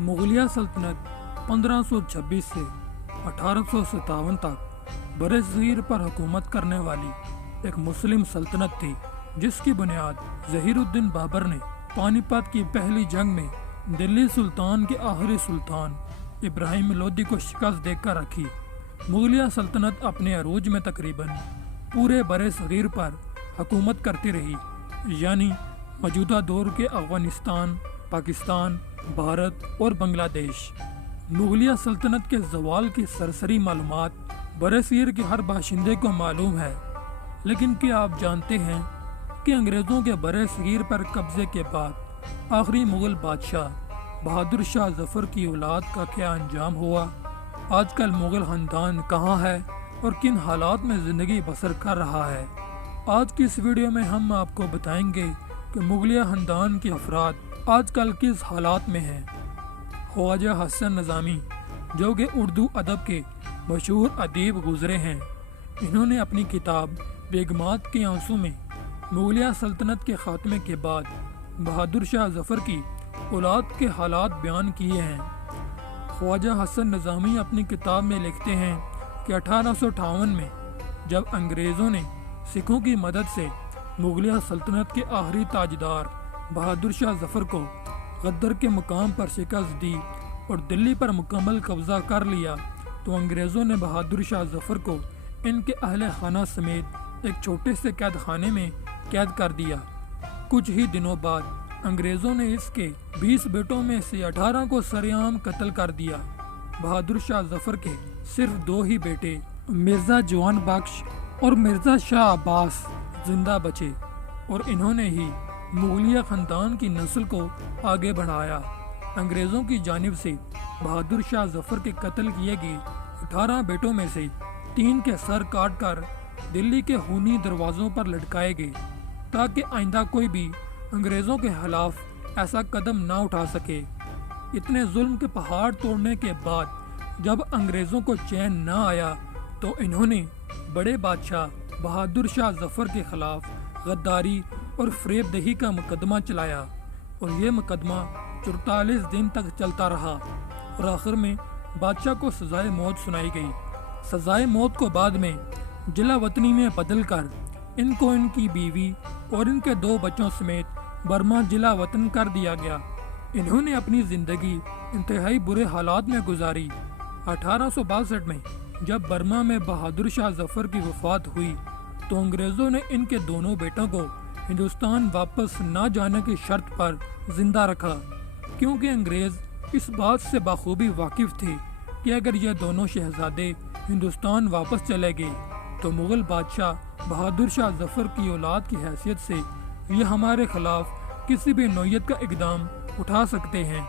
مغلیہ سلطنت 1526 سے 1857 تک برِ صغیر پر حکومت کرنے والی ایک مسلم سلطنت تھی، جس کی بنیاد ظہیر الدین بابر نے پانی پت کی پہلی جنگ میں دلی سلطان کے آخری سلطان ابراہیم لودھی کو شکست دے کر رکھی۔ مغلیہ سلطنت اپنے عروج میں تقریباً پورے برِ صغیر پر حکومت کرتی رہی، یعنی موجودہ دور کے افغانستان، پاکستان، بھارت اور بنگلہ دیش۔ مغلیہ سلطنت کے زوال کی سرسری معلومات برِ صغیر کے ہر باشندے کو معلوم ہے، لیکن کیا آپ جانتے ہیں کہ انگریزوں کے برِ صغیر پر قبضے کے بعد آخری مغل بادشاہ بہادر شاہ ظفر کی اولاد کا کیا انجام ہوا؟ آج کل مغل خاندان کہاں ہے اور کن حالات میں زندگی بسر کر رہا ہے؟ آج کی اس ویڈیو میں ہم آپ کو بتائیں گے کہ مغلیہ خاندان کے افراد آج کل کس حالات میں ہیں۔ خواجہ حسن نظامی، جو کہ اردو ادب کے مشہور ادیب گزرے ہیں، انہوں نے اپنی کتاب بیگمات کے آنسو میں مغلیہ سلطنت کے خاتمے کے بعد بہادر شاہ ظفر کی اولاد کے حالات بیان کیے ہیں۔ خواجہ حسن نظامی اپنی کتاب میں لکھتے ہیں کہ 1858 میں جب انگریزوں نے سکھوں کی مدد سے مغلیہ سلطنت کے آخری تاجدار بہادر شاہ ظفر کو غدر کے مقام پر شکست دی اور دلی پر مکمل قبضہ کر لیا، تو انگریزوں نے بہادر شاہ ظفر کو ان کے اہل خانہ سمیت ایک چھوٹے سے قید خانے میں قید کر دیا۔ کچھ ہی دنوں بعد انگریزوں نے اس کے 20 بیٹوں میں سے 18 کو سرعام قتل کر دیا۔ بہادر شاہ ظفر کے صرف 2 ہی بیٹے مرزا جوان بخش اور مرزا شاہ عباس زندہ بچے، اور انہوں نے ہی مغلیہ خاندان کی نسل کو آگے بڑھایا۔ انگریزوں کی جانب سے بہادر شاہ ظفر کے قتل کیے گئے 18 بیٹوں میں سے 3 کے سر کاٹ کر دلی کے خونی دروازوں پر لٹکائے گئے، تاکہ آئندہ کوئی بھی انگریزوں کے خلاف ایسا قدم نہ اٹھا سکے۔ اتنے ظلم کے پہاڑ توڑنے کے بعد جب انگریزوں کو چین نہ آیا، تو انہوں نے بڑے بادشاہ بہادر شاہ ظفر کے خلاف غداری اور فریب دہی کا مقدمہ چلایا، اور یہ مقدمہ 44 دن تک چلتا رہا، اور آخر میں بادشاہ کو سزائے موت سنائی گئی۔ سزائے موت کو بعد میں جلا وطنی میں بدل کر ان کو ان کی بیوی اور ان کے 2 بچوں سمیت برما جلا وطن کر دیا گیا۔ انہوں نے اپنی زندگی انتہائی برے حالات میں گزاری۔ 1862 میں جب برما میں بہادر شاہ ظفر کی وفات ہوئی، تو انگریزوں نے ان کے دونوں بیٹوں کو ہندوستان واپس نہ جانے کی شرط پر زندہ رکھا، کیونکہ انگریز اس بات سے بخوبی واقف تھے کہ اگر یہ دونوں شہزادے ہندوستان واپس چلے گئے تو مغل بادشاہ بہادر شاہ ظفر کی اولاد کی حیثیت سے یہ ہمارے خلاف کسی بھی نوعیت کا اقدام اٹھا سکتے ہیں۔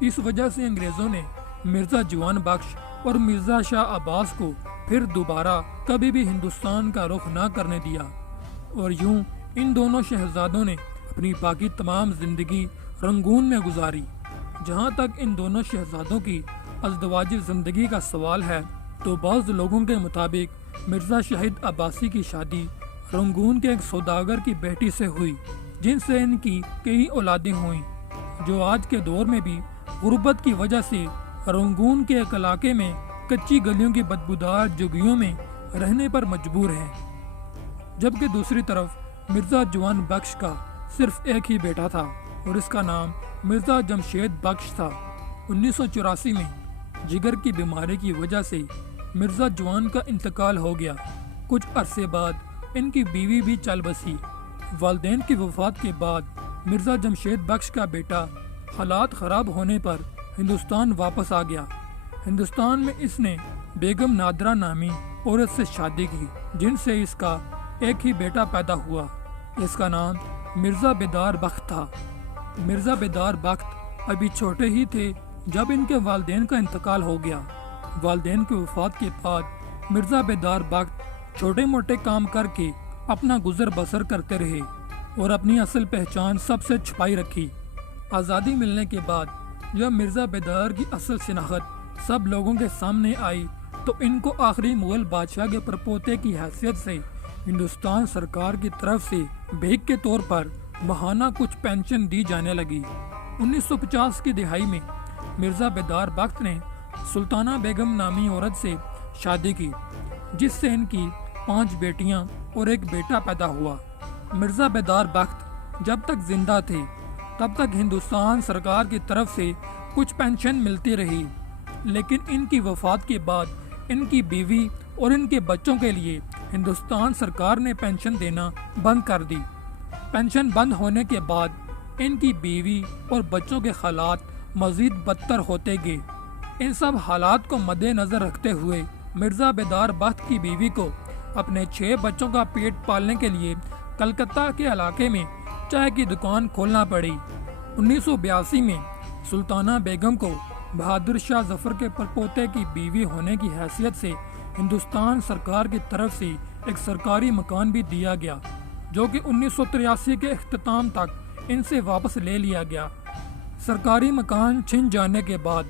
اس وجہ سے انگریزوں نے مرزا جوان بخش اور مرزا شاہ عباس کو پھر دوبارہ کبھی بھی ہندوستان کا رخ نہ کرنے دیا، اور یوں ان دونوں شہزادوں نے اپنی باقی تمام زندگی رنگون میں گزاری۔ جہاں تک ان دونوں شہزادوں کی ازدواجی زندگی کا سوال ہے، تو بعض لوگوں کے مطابق مرزا شاہد عباسی کی شادی رنگون کے ایک سوداگر کی بیٹی سے ہوئی، جن سے ان کی کئی اولادیں ہوئیں، جو آج کے دور میں بھی غربت کی وجہ سے رنگون کے ایک علاقے میں کچی گلیوں کی بدبودار جھگیوں میں رہنے پر مجبور ہیں۔ جبکہ دوسری طرف مرزا جوان بخش کا صرف ایک ہی بیٹا تھا، اور اس کا نام مرزا جمشید بخش تھا۔ 1984 میں جگر کی بیماری کی وجہ سے مرزا جوان کا انتقال ہو گیا۔ کچھ عرصے بعد ان کی بیوی بھی چل بسی۔ والدین کی وفات کے بعد مرزا جمشید بخش کا بیٹا حالات خراب ہونے پر ہندوستان واپس آ گیا۔ ہندوستان میں اس نے بیگم نادرہ نامی عورت سے شادی کی، جن سے اس کا ایک ہی بیٹا پیدا ہوا۔ اس کا نام مرزا بیدار بخت تھا۔ مرزا بیدار بخت ابھی چھوٹے ہی تھے جب ان کے والدین کا انتقال ہو گیا۔ والدین کی وفات کے بعد مرزا بیدار بخت چھوٹے موٹے کام کر کے اپنا گزر بسر کرتے رہے اور اپنی اصل پہچان سب سے چھپائی رکھی۔ آزادی ملنے کے بعد جب مرزا بیدار کی اصل شناخت سب لوگوں کے سامنے آئی، تو ان کو آخری مغل بادشاہ کے پرپوتے کی حیثیت سے ہندوستان سرکار کی طرف سے بھیک کے طور پر ماہانہ کچھ پینشن دی جانے لگی۔ 1950 کی دہائی میں مرزا بیدار بخت نے سلطانہ بیگم نامی عورت سے شادی کی، جس سے ان کی 5 بیٹیاں اور ایک بیٹا پیدا ہوا۔ مرزا بیدار بخت جب تک زندہ تھے تب تک ہندوستان سرکار کی طرف سے کچھ پینشن ملتی رہی، لیکن ان کی وفات کے بعد ان کی بیوی اور ان کے بچوں کے لیے ہندوستان سرکار نے پینشن دینا بند کر دی۔ پینشن بند ہونے کے بعد ان کی بیوی اور بچوں کے حالات مزید بدتر ہوتے گئے۔ ان سب حالات کو مد نظر رکھتے ہوئے مرزا بیدار بخت کی بیوی کو اپنے 6 بچوں کا پیٹ پالنے کے لیے کلکتہ کے علاقے میں چائے کی دکان کھولنا پڑی۔ 1982 میں سلطانہ بیگم کو بہادر شاہ ظفر کے پرپوتے کی بیوی ہونے کی حیثیت سے ہندوستان سرکار کی طرف سے ایک سرکاری مکان بھی دیا گیا، جو کہ 1983 کے اختتام تک ان سے واپس لے لیا گیا۔ سرکاری مکان چھن جانے کے بعد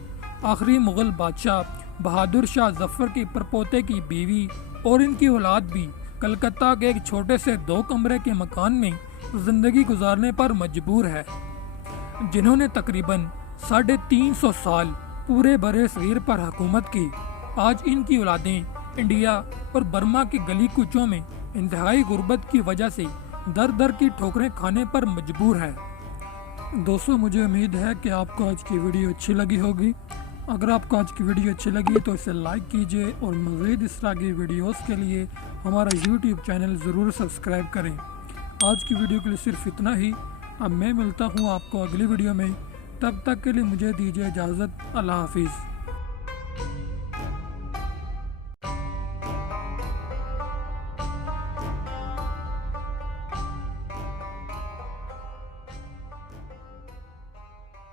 آخری مغل بادشاہ بہادر شاہ ظفر کی پرپوتے کی بیوی اور ان کی اولاد بھی کلکتہ کے ایک چھوٹے سے 2 کمرے کے مکان میں زندگی گزارنے پر مجبور ہے، جنہوں نے تقریباً 350 سال پورے برِ صغیر پر حکومت کی۔ آج ان کی اولادیں انڈیا اور برما کے گلی کوچوں میں انتہائی غربت کی وجہ سے در در کی ٹھوکریں کھانے پر مجبور ہے۔ دوستوں، مجھے امید ہے کہ آپ کو آج کی ویڈیو اچھی لگی ہوگی۔ اگر آپ کو آج کی ویڈیو اچھی لگی تو اسے لائک کیجیے اور مزید اس طرح کی ویڈیوز کے لیے ہمارا YouTube چینل ضرور سبسکرائب کریں۔ آج کی ویڈیو کے لیے صرف اتنا ہی۔ اب میں ملتا ہوں آپ کو اگلی ویڈیو میں، تب تک کے لیے مجھے دیجیے اجازت۔ اللہ حافظ۔